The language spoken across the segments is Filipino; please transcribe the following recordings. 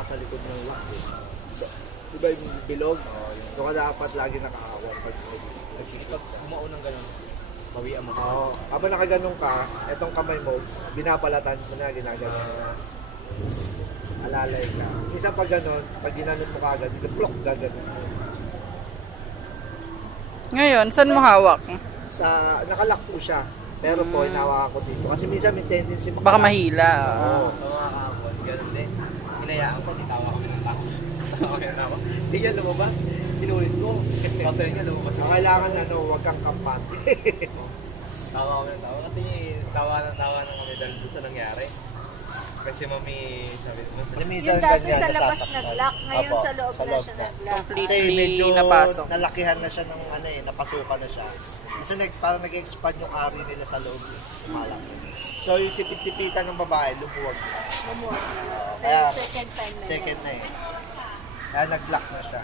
ka sa likod ng lock eh. Diba yung bilog? Doon ka dapat lagi nakahawak pag Kumaon ng gano'n. Bawian mo. Oo. Habang nakaganong ka, etong kamay mo, binapalatan mo na, ginagano na. Alalay ka. Minsan pag gano'n, pag ginanong mo kagad, plok gagano. Ngayon, saan mo hawak? Sa, nakalock po siya. Pero po, hinawakan ko dito. Kasi minsan may tendency Baka mahila. Oo, mga kahapon. Ganun din. Hinayaan ko, titawa kami ng tao. Tawa kami ng tao. Hindi yan lumabas. Inulit ko. Kasi yan lumabas. Kailangan huwag kang kampante. Tawa kami ng tao. Kasi tawa na kami dahil doon sa nangyari. Kasi mami, sabi mo. Yung dati sa labas nag-lock, ngayon sa loob na siya nag-lock. Kasi Completely medyo napasok. nalakihan na siya ng napasukan na siya. Kasi parang nag-expand yung ari nila sa loob. Malaki. So yung sipit-sipitan ng babae, lumuwag na. Lumuwag na. Kaya, Second time na second yan. na eh. Kaya nag-lock na siya.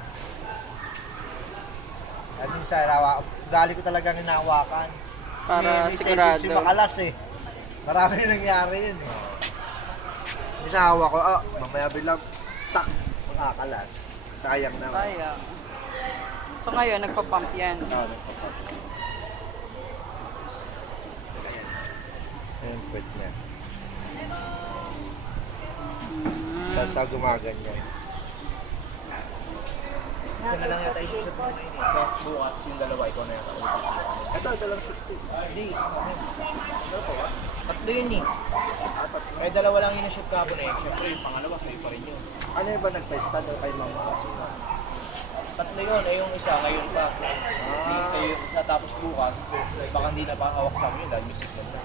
Kaya minsan, gali ko talagang hinahawakan. Para may sigurado. tendency makalas eh. Marami na nangyari yun eh. Minsan hawak ko, mamaya bilang, tak, makakalas. Sayang naman. Sayang. So ngayon, nagpa-pump yan. Nagpapap. Ayan, pwede niya. Basta gumaganyan. Isa na lang yata i-shoot mo ngayon eh. Tapos bukas yung dalawa, ikaw na yata. Ito lang shoot ko. Hindi. Ano pa ba? Tatlo yun eh. Kaya dalawa lang yung na-shoot kahapon eh. Siyempre yung pangalawa, sa'yo pa rin yun. Ano yung ba nagpa-stand o kay mama kasi? Tatlo yun, eh yung isa ngayon pa. Sa'yo isa tapos bukas, baka hindi na pa hawak sa amin yun dahil may signal na.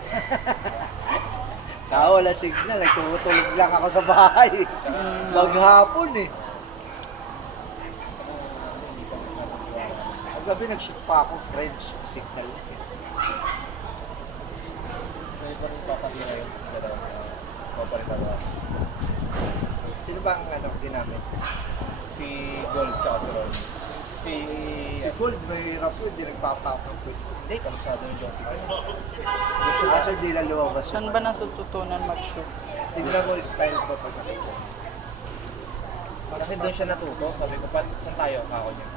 Wala signal. Nagtutulog lang ako sa bahay. Maghapon eh. Ang gabi nag-shoot pa ako, French. Signal. Sa'yo pa rin papatira yun. Paparita. Sino ba ang ginamit? Si Gold tsaka si Ron. Si Gold, may hirap po. Hindi nagpapapang po. Hindi, kalusado yung Josie. Kaso hindi na lumabas. Saan ba natututunan mag-shoot? Tignan mo yung style ba pag nakita? Kasi doon siya natuto. Sabi ko, saan tayo? Ako niya.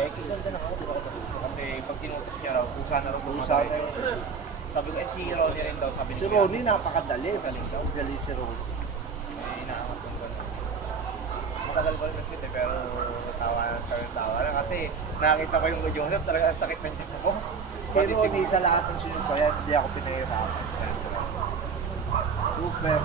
Eh, kikanda na ako. Diba ako natuto? Kasi pag tinutok niya raw, kusa na raw Kusa na yun. Sabi ko, si Ronnie rin daw. Sabi Si Ronnie napakadali. Madali si Ronnie. May inaangat yung gano'n. Matagal ko rin mag-shoot eh, pero tawa na kasi nakita ko yung Joseph, talaga ang sakit ng tiyan ko. Si Ronnie sa lahat ng sinunod ko yan, hindi ako pinahirapan. Super.